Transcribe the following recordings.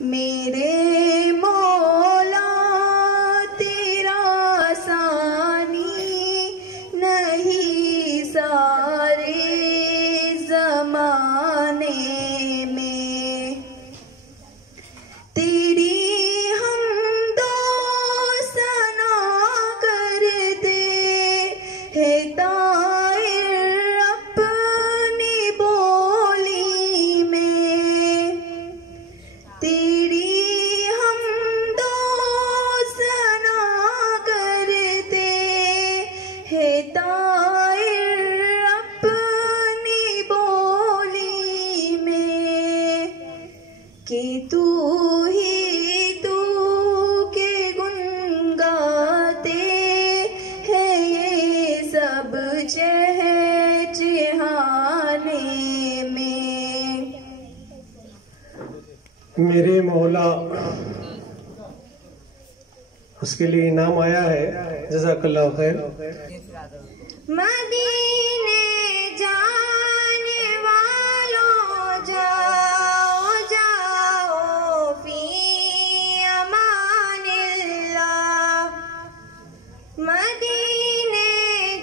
मेरे मौला तेरा सानी नहीं सारे जमाने में, तेरी हम दो सना करते है ताहिर अपनी बोली में, तेरी हम दो सना करते है ताहिर अपनी बोली में, कि तू ही तू के गुन गाते हैं ये सब चहचहाने में। मेरे मौला, उसके लिए इनाम आया है, जज़ाकल्लाह खैर। मदीने जाने वालों जाओ जाओ फी अमानिल्लाह, मदीने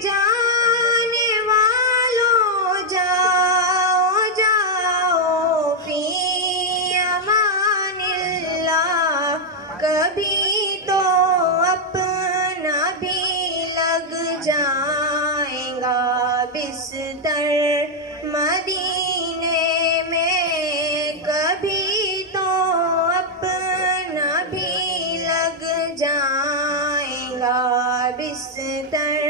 जाने वालों जाओ जाओ फी अमानिल्लाह, कभी तो अपना भी लग जाएगा बिस्तर मदीने में, कभी तो अपना भी लग जाएगा बिस्तर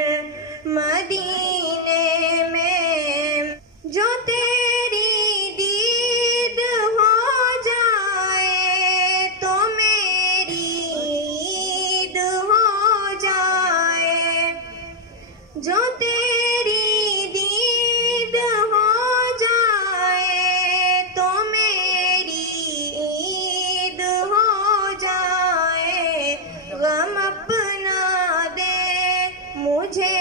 मदीने में, जो तेरी दीद हो जाए तो मेरी ईद हो जाए, जो तेरी दीद हो जाए तो मेरी ईद हो जाए, गम अपना दे मुझे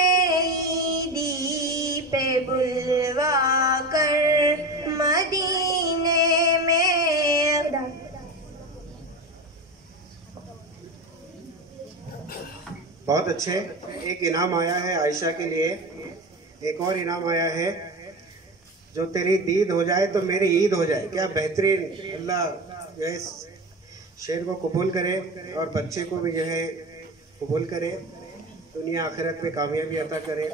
ईदी पे बुलवा कर मदीने में। बहुत अच्छे। एक इनाम आया है आयशा के लिए, एक और इनाम आया है, जो तेरी दीद हो जाए तो मेरी ईद हो जाए। क्या बेहतरीन! अल्लाह जो है शेर को कबूल करे और बच्चे को भी जो है कबूल करे, दुनिया आखिरत में कामयाबी अता करे।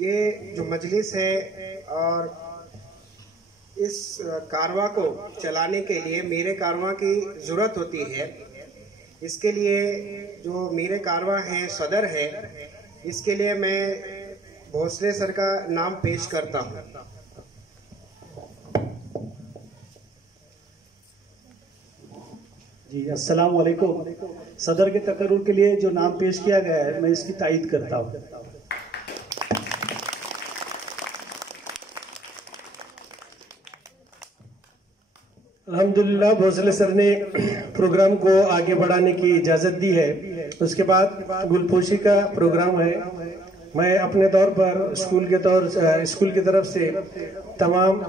ये जो मजलिस है और इस कारवां को चलाने के लिए मीरे कारवां की ज़रूरत होती है। इसके लिए जो मीरे कारवां हैं, सदर है, इसके लिए मैं भोसले सर का नाम पेश करता हूँ। जी, अस्सलाम वालेकुम। सदर के तकर्रुर के लिए जो नाम पेश किया गया है, मैं इसकी तायीद करता हूँ। अल्हम्दुलिल्लाह, भोसले सर ने प्रोग्राम को आगे बढ़ाने की इजाजत दी है। उसके बाद गुलपोशी का प्रोग्राम है। मैं अपने तौर पर स्कूल की तरफ से तमाम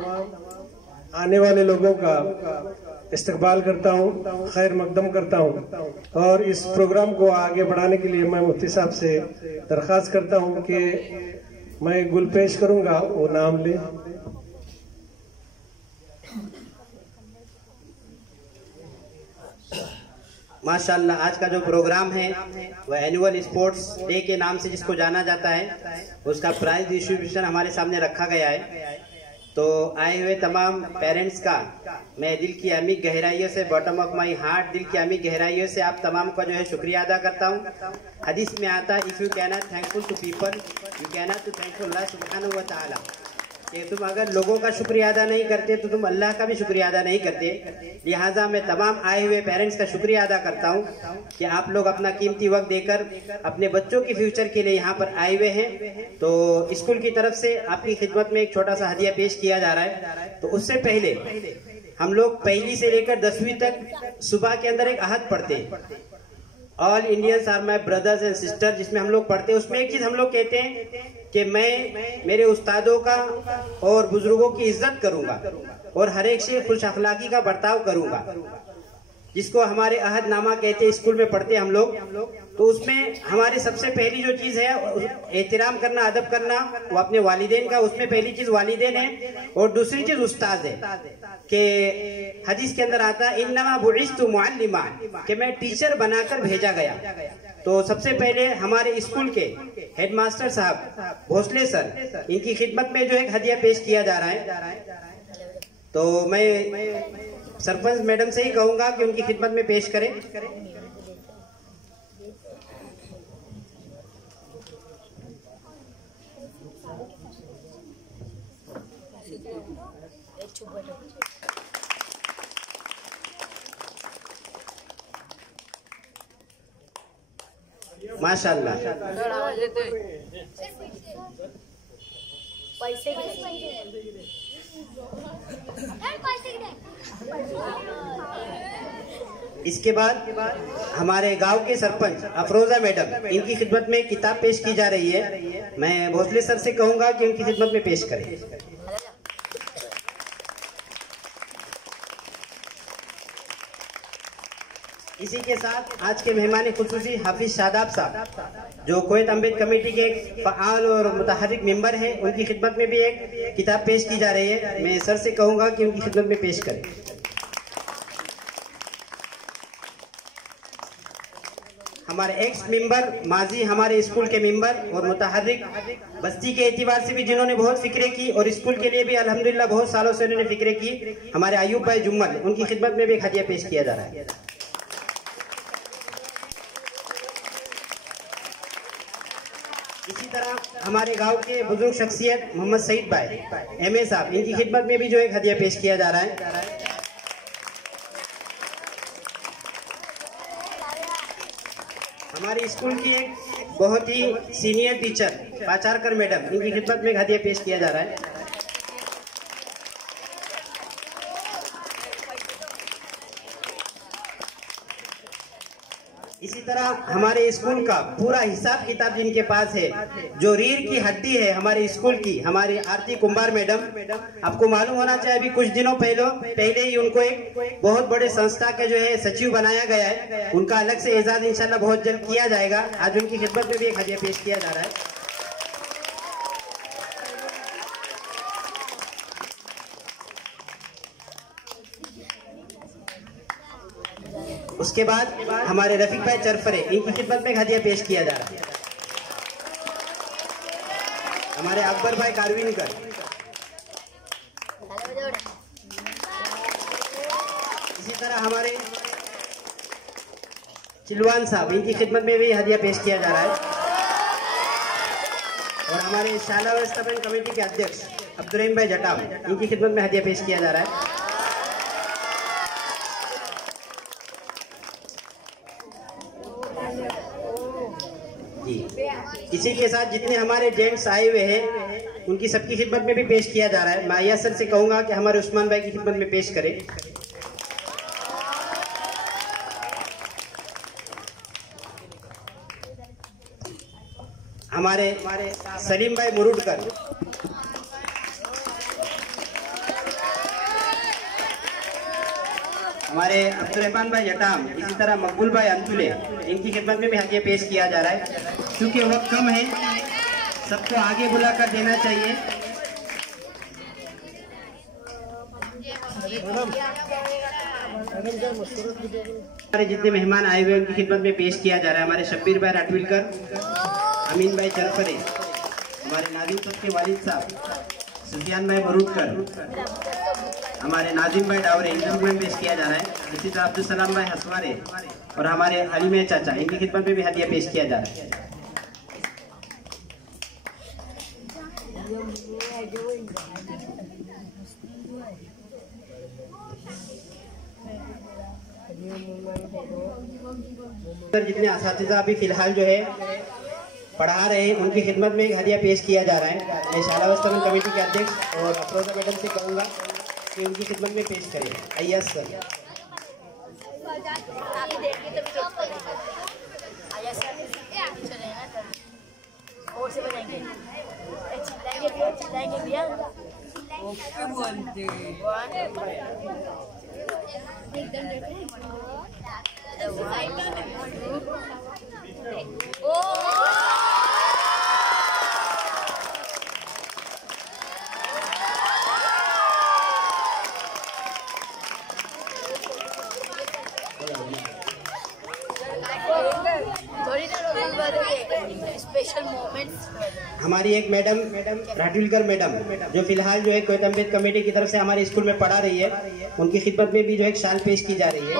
आने वाले लोगों का इस्तकबाल करता हूं, खैर मकदम करता हूं, और इस प्रोग्राम को आगे बढ़ाने के लिए मैं मुफ्ती साहब से दरख्वास्त करता हूं कि मैं गुल पेश करूंगा, वो नाम ले। माशाल्लाह, आज का जो प्रोग्राम है वह एनुअल स्पोर्ट्स डे के नाम से जिसको जाना जाता है, उसका प्राइज डिस्ट्रीब्यूशन हमारे सामने रखा गया है। तो आए हुए तमाम पेरेंट्स का मैं दिल की अमीर गहराइयों से, बॉटम ऑफ माई हार्ट, दिल की अमीर गहराइयों से आप तमाम का जो है शुक्रिया अदा करता हूँ। हदीस में आता है, if you can not thankful to people you can not to thankful Allah सुब्हानहू व तआला, कि तुम अगर लोगों का शुक्रिया अदा नहीं करते तो तुम अल्लाह का भी शुक्रिया अदा नहीं करते। लिहाजा मैं तमाम आए हुए पेरेंट्स का शुक्रिया अदा करता हूँ कि आप लोग अपना कीमती वक्त देकर अपने बच्चों के फ्यूचर के लिए यहाँ पर आए हुए हैं। तो स्कूल की तरफ से आपकी खिदमत में एक छोटा सा हदिया पेश किया जा रहा है। तो उससे पहले हम लोग पहली से लेकर 10वीं तक सुबह के अंदर एक अहद पढ़ते हैं, all Indians are my brothers and sister, जिसमें हम लोग पढ़ते हैं। उसमें एक चीज हम लोग कहते हैं कि मैं मेरे उस्तादों का और बुजुर्गों की इज्जत करूंगा। और हर एक से खुश अखलाकी का बर्ताव करूंगा, जिसको हमारे अहदनामा कहते हैं, स्कूल में पढ़ते हम लोग। तो उसमें हमारे सबसे पहली जो चीज है एहतराम करना, अदब करना, वो अपने वालिदैन का, उसमें पहली चीज वालिदैन है। और दूसरी चीज उस्ताद है, कि हदीस के अंदर आता है इन्नमा बुइस्तु मुअल्लिमान, कि मैं टीचर बनाकर भेजा गया। तो सबसे पहले हमारे स्कूल के हेडमास्टर साहब भोसले सर, इनकी खिदमत में जो एक हदिया पेश किया जा रहा है। तो मैं सरपंच मैडम से ही कहूंगा कि उनकी खिदमत में पेश करें। माशाल्लाह। इसके बाद हमारे गांव के सरपंच अफरोजा मैडम, इनकी खिदमत में किताब पेश की जा रही है। मैं भोसले सर से कहूंगा कि उनकी खिदमत में पेश करें। इसी के साथ आज के मेहमान खुसूसी हाफिज शादाब साहब, जो कुवैत अम्बेद कमेटी के फ़आल और मुतहर्रिक मेंबर हैं, उनकी खिदमत में भी एक किताब पेश की जा रही है। मैं सर से कहूंगा कि उनकी खिदमत में पेश करें। हमारे एक्स मेंबर, माजी हमारे स्कूल के मेंबर और मुतहर्रिक, बस्ती के एतबार से भी जिन्होंने बहुत फिक्रें की और स्कूल के लिए भी अल्हम्दुलिल्लाह बहुत सालों से उन्होंने फिक्रें की, हमारे अयूब भाई जुम्मल, उनकी खिदमत में भी एक हदिया पेश किया जा रहा है। इसी तरह हमारे गांव के बुजुर्ग शख्सियत मोहम्मद सईद भाई MA साहब, इनकी खिदमत में भी जो एक हदिया पेश किया जा रहा है। हमारे स्कूल की एक बहुत ही सीनियर टीचर पाचारकर मैडम, इनकी खिदमत में एक हदिया पेश किया जा रहा है। इसी तरह हमारे स्कूल का पूरा हिसाब किताब जिनके पास है, जो रीढ़ की हड्डी है हमारे स्कूल की, हमारी आरती कुंभार मैडम, आपको मालूम होना चाहिए अभी कुछ दिनों पहले ही उनको एक बहुत बड़े संस्था के जो है सचिव बनाया गया है। उनका अलग से एजाज इंशाल्लाह बहुत जल्द किया जाएगा। आज उनकी खिदमत में भी एक हदिया पेश किया जा रहा है। उसके बाद हमारे रफीक भाई चरफरे, इनकी खिदमत में एक हदिया पेश किया जा रहा है। हमारे अकबर भाई कारविनकर, इसी तरह हमारे चिलवान साहब, इनकी खिदमत में भी हदिया पेश किया जा रहा है। और हमारे शाला व्यवस्थापन कमेटी के अध्यक्ष अब्दुर्रहीम भाई जटाम, इनकी खिदमत में हदिया पेश किया जा रहा है। इसी के साथ जितने हमारे जेंट्स आए हुए हैं, उनकी सबकी खिदमत में भी पेश किया जा रहा है। माया सर से कहूंगा कि हमारे उस्मान भाई की खिदमत में पेश करें। हमारे सलीम भाई मुरुडकर, हमारे अब्दुर्रहमान भाई जटाम, इसी तरह मकबूल भाई अंतुले, इनकी खिदमत में भी हदिया पेश किया जा रहा है। क्योंकि वक्त कम है, सबको आगे बुलाकर देना चाहिए। हमारे जितने मेहमान आए हुए उनकी खिदमत में पेश किया जा रहा है। हमारे शब्बीर भाई राठविलकर, अमीन भाई चरफरे, हमारे नाजिम साहब के वालिद साहब सुफियान भाई मरूदकर, हमारे नाजिम भाई डावरे, इनको में पेश किया जा रहा है। इसी तरह अब्दुल सलाम भाई हसवारे और हमारे हलीम चाचा, इनकी खिदमत में भी हदिया पेश किया जा रहा है। जितने असातिज़ा अभी फिलहाल जो है पढ़ा रहे हैं, उनकी खिदमत में एक हदिया पेश किया जा रहा है। मैं शाला व्यवस्थापन कमेटी के अध्यक्ष और अफरोजा मैडम से कहूँगा कि उनकी खिदमत में पेश करें। अय्याज सर, ओके बोलते स्पेशल मोमेंट्स। हमारी एक मैडम राठविलकर मैडम जो फिलहाल जो है कोयत अम्बेद कमेटी की तरफ से हमारे स्कूल में पढ़ा रही है, उनकी खिदमत में भी जो एक शाल पेश की जा रही है।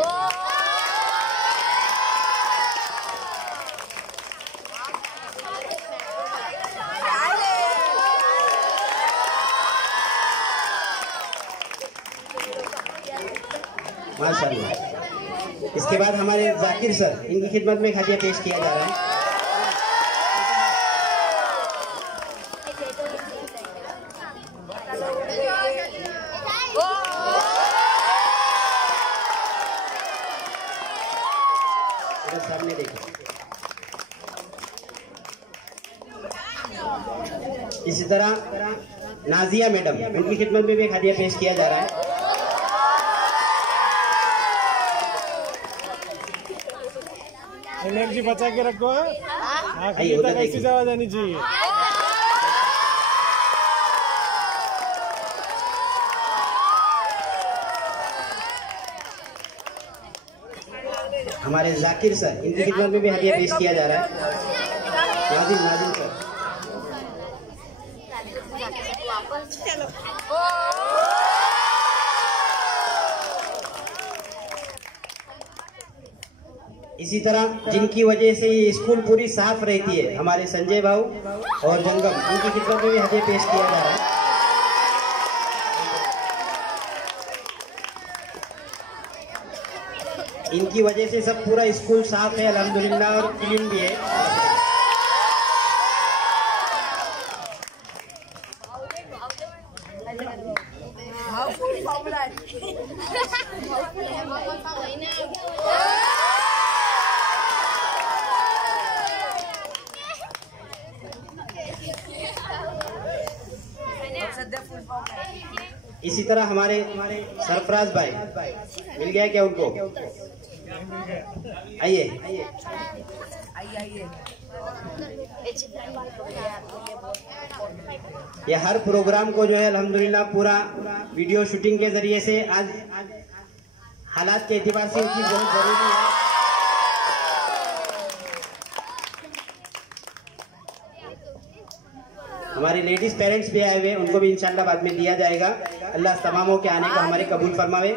माशाल्लाह। इसके बाद हमारे जाकिर सर, इनकी खिदमत में हदिया पेश किया जा रहा है। सामने देखिए। इसी तरह नाजिया मैडम, उनकी खिदमत में भी एक हदिया पेश किया जा रहा है। एनर्जी बचा के रखो। आइए उधर देखिए। आवाज आनी चाहिए। हमारे जाकिर सर, इनकी खिदमत में भी हदिया पेश किया जा रहा है। नाजिम सर। इसी तरह जिनकी वजह से ये स्कूल पूरी साफ रहती है, हमारे संजय भाऊ और जंगम, इनकी खिदमत में भी हदिया पेश किया जा रहा है। इनकी वजह से सब पूरा स्कूल साफ है अल्हम्दुलिल्लाह, और क्लीन भी है। इसी तरह हमारे सरफराज भाई, मिल गया क्या उनको? आइए। ये हर प्रोग्राम को जो है अल्हम्दुलिल्लाह पूरा वीडियो शूटिंग के जरिए से, आज हालात के एतबार से ये चीज बहुत जरूरी है। हमारे लेडीज पेरेंट्स भी आए हुए, उनको भी इंशाल्लाह बाद में दिया जाएगा। अल्लाह तमामों के आने का हमारे कबूल फरमावे।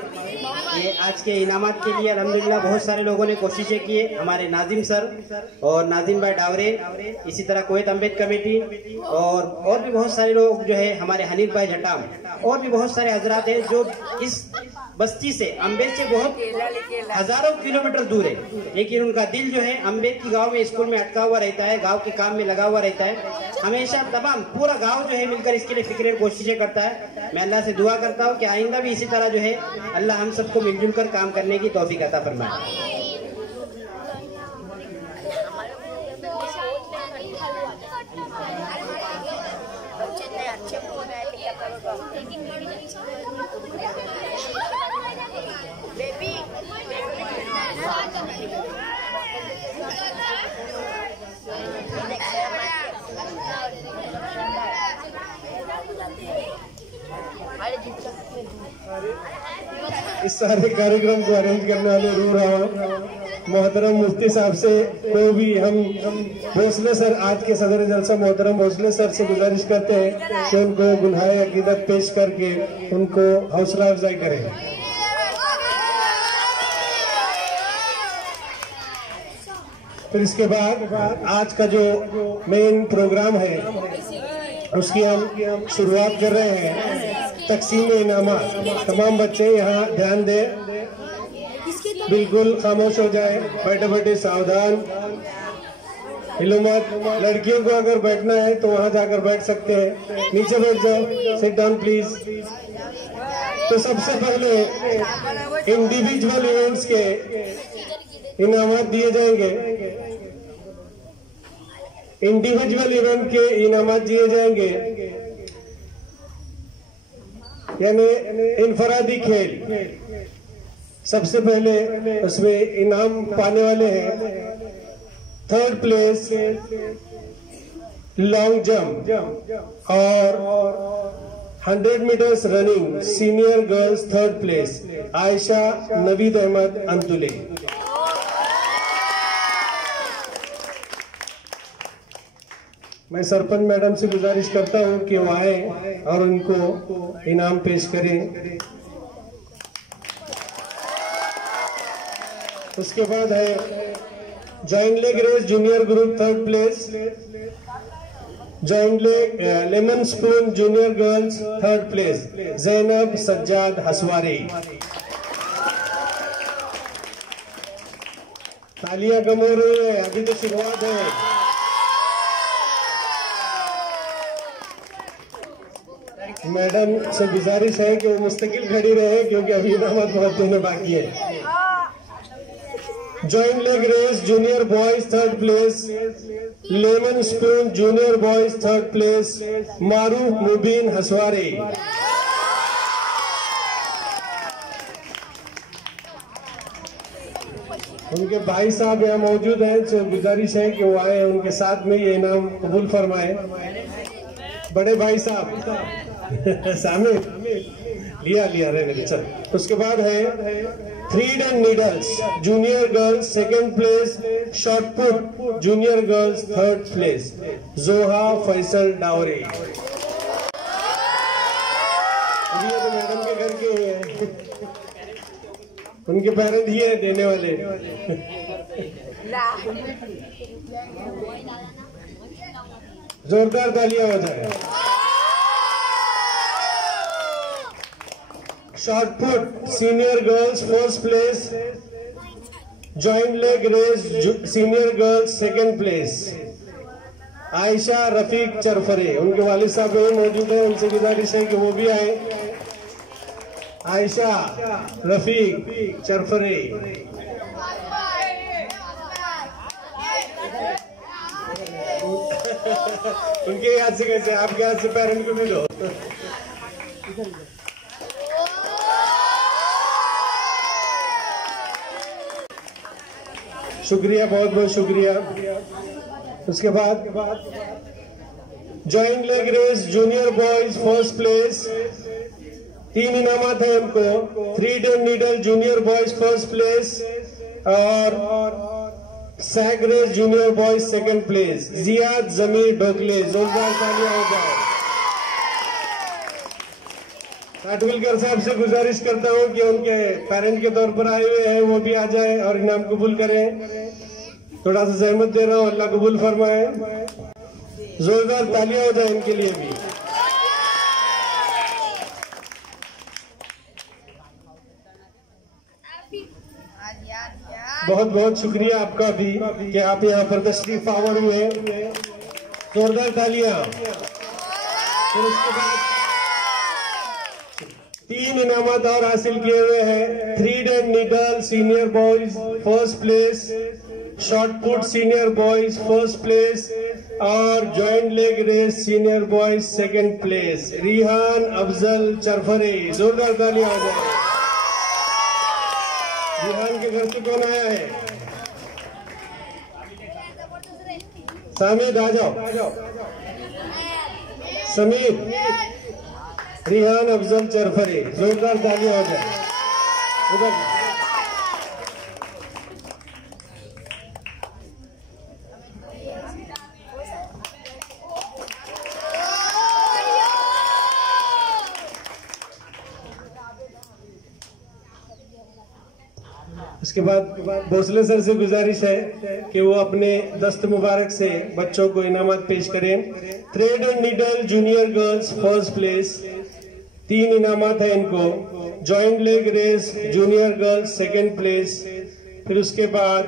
ये आज के इनामात के लिए अल्हम्दुलिल्लाह बहुत सारे लोगों ने कोशिशें की है। हमारे नाजिम सर और नाजिम भाई डावरे, इसी तरह कोयत अम्बेद कमेटी और भी बहुत सारे लोग जो है, हमारे हनीफ भाई जटाम, और भी बहुत सारे हजरात हैं जो इस बस्ती से, अम्बेद से बहुत हजारों किलोमीटर दूर है, लेकिन उनका दिल जो है अम्बेद की गांव में स्कूल में अटका हुआ रहता है, गांव के काम में लगा हुआ रहता है। हमेशा तमाम पूरा गांव जो है मिलकर इसके लिए फिक्र कोशिशें करता है। मैं अल्लाह से दुआ करता हूँ कि आइंदा भी इसी तरह जो है अल्लाह हम सबको मिलजुल कर काम करने की तौफीक अता फरमाए। इस सारे कार्यक्रम को अरेंज करने वाले रूह मोहतरम मुफ्ती साहब से को भी हम भोसले सर, आज के सदर जलसा मोहतरम भोसले सर से गुजारिश करते हैं कि उनको गुनाहे अकीदत पेश करके उनको हौसला अफजाई करें। फिर इसके बाद आज का जो मेन प्रोग्राम है उसकी हम शुरुआत कर रहे हैं। तकसीम इनामात। तमाम बच्चे यहाँ ध्यान दें, बिल्कुल खामोश हो जाए, बैठे बैठे सावधान, हिलो मत। लड़कियों को अगर बैठना है तो वहाँ जाकर बैठ सकते हैं, नीचे बैठ जाओ, सिट डाउन प्लीज। तो सबसे पहले इंडिविजुअल इवेंट्स के इनामात दिए जाएंगे। इंडिविजुअल इवेंट के इनामात दिए जाएंगे। यानी इनफरादी खेल। सबसे पहले उसमें इनाम पाने वाले हैं 3rd प्लेस लॉन्ग जंप और 100 metres running senior girls 3rd place Ayesha Naveed Ahmed Antule. मैं सरपंच मैडम से गुजारिश करता हूं कि वो आए और उनको इनाम पेश करें। उसके बाद है joint leg race junior group 3rd place, joint leg lemon spoon junior girls 3rd place Zainab Sajjad Haswari. तालियां कम हो रही है, अभी तो शुरुआत है। मैडम से गुजारिश है कि वो मुस्तकिल खड़ी रहे क्योंकि अभी इनामत बहुत देने बाकी है। Joint leg race junior boys 3rd place, lemon spoon junior boys 3rd place Maroof Mubeen Haswari. उनके भाई साहब यहाँ मौजूद हैं, तो गुजारिश है कि वो आए, उनके साथ में ये इनाम कबूल फरमाए। बड़े भाई साहब सामने लिया रहने चल। उसके बाद है thread and needles junior girls 2nd place, shot put junior girls 3rd place जोहा फैसल डावरी। अभी ये तो मैडम के घर के हैं, उनके पेरेंट ही है देने वाले। जोरदार तालियां हो जाए। Shot put senior girls 1st place, joint leg race senior girls 2nd place Ayesha Rafiq Charfare. उनके वालिद साहब यही मौजूद है, उनसे गुजारिश है कि वो भी आए। आयशा रफीक चरफरे। उनके याद से कैसे, आपके याद से पेरेंट को मिलो। शुक्रिया, बहुत बहुत शुक्रिया। उसके बाद joint leg race junior boys 1st place, 3 इनामात है उनको। Thread and needle junior boys 1st place और sack race junior boys 2nd place Ziyad Zameer Dhokle. जोरदार तालियां हो जाए। काटविलकर साहब से गुजारिश करता हूं कि उनके पेरेंट के तौर पर आए हुए हैं, वो भी आ जाए और इनाम कबूल करें। थोड़ा सा सहमत दे रहा हूं, अल्लाह कबूल फरमाए। जोरदार तालियां हो जाए इनके लिए भी। बहुत बहुत शुक्रिया आपका भी कि आप यहाँ पर तशरीफ आवर हुए। जोरदार तालियां। फिर उसके बाद 3 इनामत और हासिल किए हुए हैं। Thread and needle senior boys 1st place, shot put senior boys 1st place और joint leg race senior boys 2nd place Rihan Afzal Charfare. जोरदार तालियां हो जाए। रिहान के घर से कौन आया है? सामिद आ जाओ। समीर, रिहान अफजल चरफरे। जोरदार तालियां हो जाए। उधर उसके बाद भोसले सर से गुजारिश है कि वो अपने दस्त मुबारक से बच्चों को इनामत पेश करें। Thread and needle junior girls 1st place, 3 इनामत है इनको। Joint leg race junior girls 2nd place. फिर उसके बाद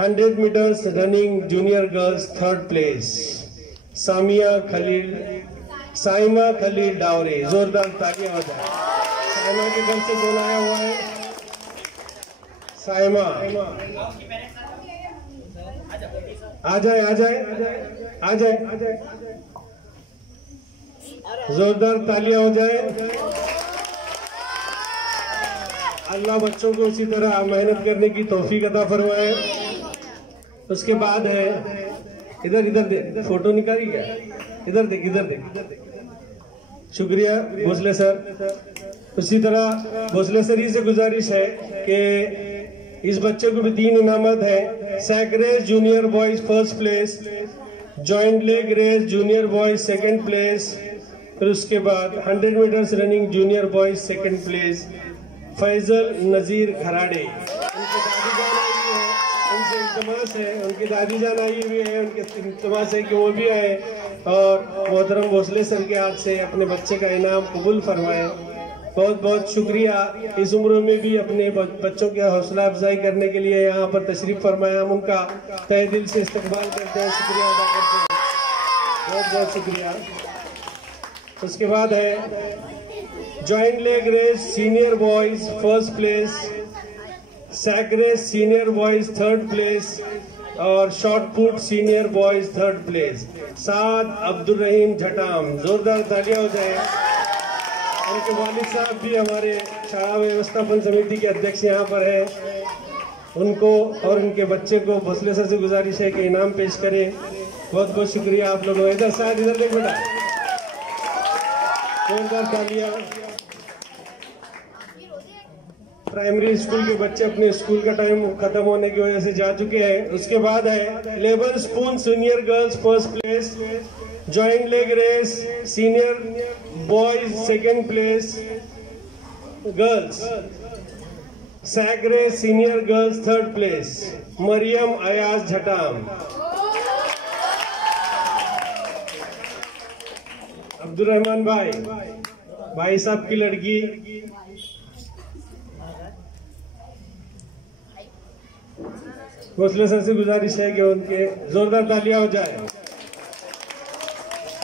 100 metres running junior girls 3rd place Saima Khalil Davre. जोरदार तालियां हो जाए। साइमा के घर से कौन आया हुआ है? साइमा आ जाए। जोरदार तालियां हो जाए। अल्लाह बच्चों को इसी तरह मेहनत करने की तौफीक अता फरमाए। उसके बाद है इधर इधर देख, फोटो निकाली क्या? इधर देख इधर देख। शुक्रिया भोसले सर। उसी तरह भोसले सर ही से गुजारिश है कि इस बच्चे को भी 3 इनामत है। Sack race junior boys first place, joint leg race junior boys second place, फिर उसके बाद 100 metres running junior boys second place. Faizal Nazir Gharade, उनकी दादी जान आई हुई है, उनसे इल्तमास है, उनकी दादी जान आई हुई है, उनके इल्तमास है कि वो भी आए और मोहतरम भोसले सर के हाथ से अपने बच्चे का इनाम कबूल फरमाए। बहुत बहुत शुक्रिया। इस उम्र में भी अपने बच्चों की हौसला अफजाई करने के लिए यहाँ पर तशरीफ फरमाया। हम उनका तहे दिल से इस्तकबाल करते हैं, शुक्रिया अदा करते हैं, बहुत बहुत शुक्रिया। उसके बाद है joint leg race senior boys first place, sack race senior boys third place और shot put senior boys third place. Saad Abdul Rahim Jhatam, जोरदार तालियां हो जाए। उनके वालिद साहब भी हमारे शाला व्यवस्थापन समिति के अध्यक्ष यहाँ पर है। उनको और उनके बच्चे को भोसले सर से गुजारिश है कि इनाम पेश करें। बहुत बहुत शुक्रिया आप लोगों। इधर साथ इधर देख बेटा, जोरदार तालियां। प्राइमरी स्कूल के बच्चे अपने स्कूल का टाइम खत्म होने की वजह से जा चुके हैं। उसके बाद है लेबर spoon senior girls first place, joint leg race senior boys second place girls, sack race senior girls third place. Mariyam Ayaz Jhatam. Abdul Rahman भाई साहब की लड़की भोसले सर से गुजारिश है कि उनके जोरदार तालियां हो जाए।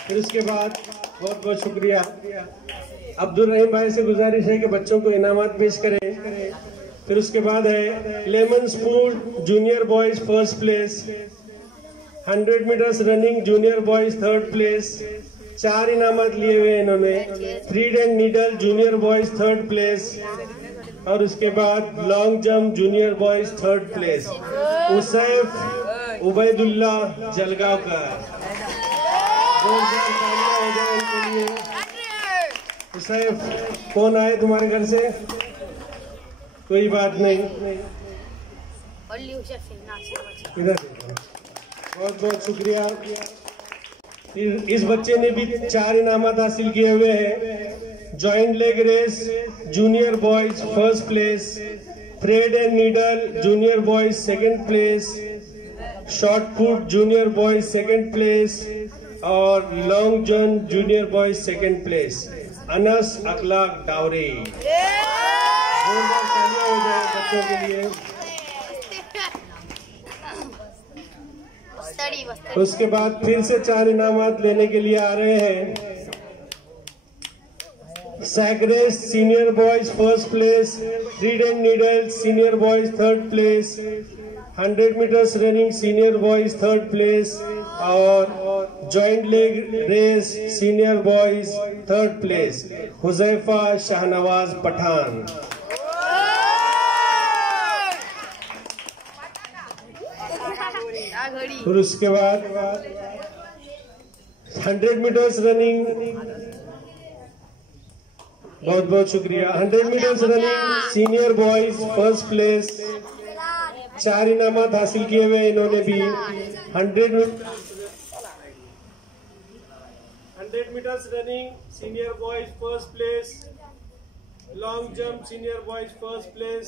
फिर उसके बाद बहुत बहुत शुक्रिया। अब्दुल रहीम भाई से गुजारिश है कि बच्चों को इनामात पेश करें। फिर उसके बाद है lemon spoon junior boys first place, 100 metres running junior boys third place. 4 इनामात लिए हुए इन्होंने। Thread and needle junior boys third place और उसके बाद long jump junior boys third place. Usaif Ubaidullah Jalgaonkar, जोरदार तालियां हो जाए उनके लिए। उसैफ कौन आए तुम्हारे घर से? कोई बात नहीं, इधर बहुत बहुत शुक्रिया। इस बच्चे ने भी 4 इनामात हासिल किए हुए हैं। Joint leg race junior boys first place, thread and needle junior boys second place, shot put junior boys second place और long jump junior boys second place. Anas Akhlaq Daware, जोरदार तालियां हो जाए बच्चों के लिए। उसके बाद फिर से 4 इनामात लेने के लिए आ रहे हैं। Sack race senior boys first place, thread and needle senior boys third place, 100 metres running senior boys third place और joint leg race senior boys third place. Huzaifa Shahnawaz Pathan. फिर उसके बाद 100 मीटर्स रनिंग, बहुत बहुत शुक्रिया। 100 metres running senior boys first place. 4 इनामात हासिल किए हुए इन्होंने भी। 100 metres running senior boys first place, long jump senior boys first place,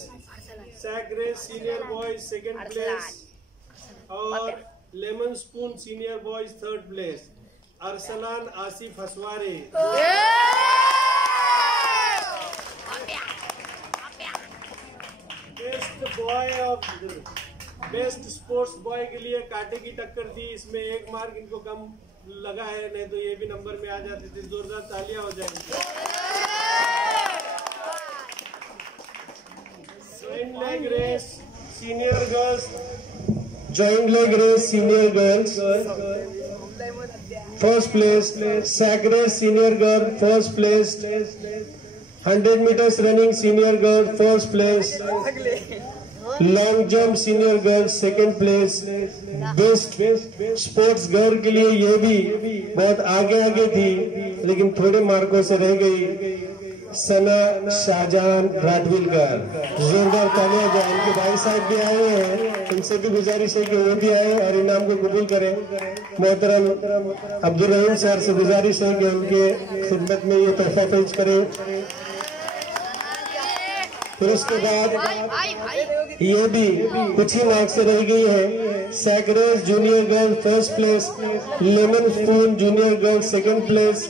sack race senior boys second place और lemon spoon senior boys third place. Arsalan Asif Hasware, best boy of best sports boy के लिए कांटे की टक्कर दी। इसमें 1 मार्क इनको कम लगा है, नहीं तो ये भी नंबर में आ जाते थे। जोरदार तालियां हो जाएंगी। Joint leg race senior girls, joint leg race senior girls first place, sack race senior girl first place, 100 metres running senior girl first place, long jump senior girl second place. Best sports girl के लिए ये भी बहुत आगे थी, लेकिन थोड़े मार्कों से रह गई। सना शाहजहान राठविलकर, जोरदार तालियां जाए। इनके भाई साहब भी आए हुए हैं, उनसे भी गुजारिश है कि वो भी आए और इनाम को कबूल करें। मोहतरम अब्दुल रहीम सर से गुजारिश है कि उनके खिदमत में ये तोहफा पेश करें। फिर उसके बाद ये भी कुछ ही मार्क्स से रह गई है। Sack race junior girl first place, lemon spoon junior girl second place,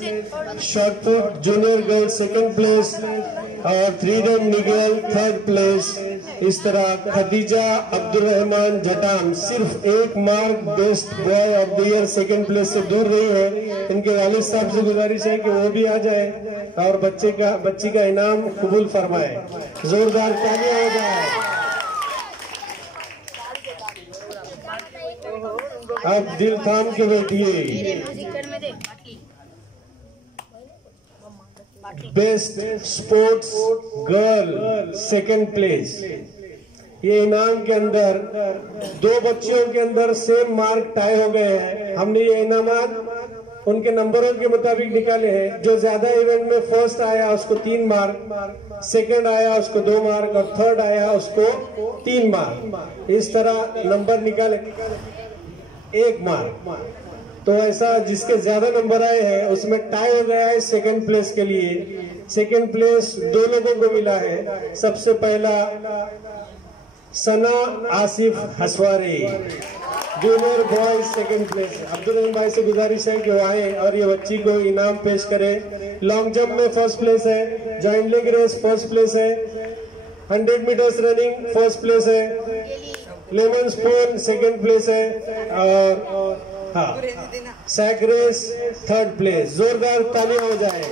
shot put junior girl second place और 3 रन निगल थर्ड प्लेस। इस तरह खदीजा अब्दुल रहमान जटाम सिर्फ 1 mark best boy of the year second place से दूर रही है। इनके वालिद साहब से गुजारिश है कि वो भी आ जाए और बच्ची का इनाम कबूल फरमाए। जोरदार तालियां हो जाए। अब दिल थाम के बैठिए। Best sports girl second place. ये इनाम के अंदर 2 बच्चियों के अंदर सेम मार्क टाई हो गए हैं। हमने ये इनामात उनके नंबरों के मुताबिक निकाले हैं। जो ज्यादा इवेंट में फर्स्ट आया उसको 3 मार्क, सेकंड आया उसको 2 मार्क और थर्ड आया उसको 3 मार्क। इस तरह नंबर निकाले 1 मार्क। तो ऐसा जिसके ज्यादा नंबर आए हैं उसमें टाई हो गया है सेकंड प्लेस के लिए। सेकंड प्लेस 2 लोगों को मिला है। सबसे पहला Sana Asif Haswari junior boys second place. Abdul Rahim भाई से गुजारिश है कि वो आए और ये बच्ची को इनाम पेश करें। लॉन्ग जंप में फर्स्ट प्लेस है, joint leg race first place है, 100 मीटर्स रनिंग फर्स्ट प्लेस है, लेमन स्पून सेकंड प्लेस है और हाँ सैक रेस थर्ड प्लेस। जोरदार तालियां हो जाए।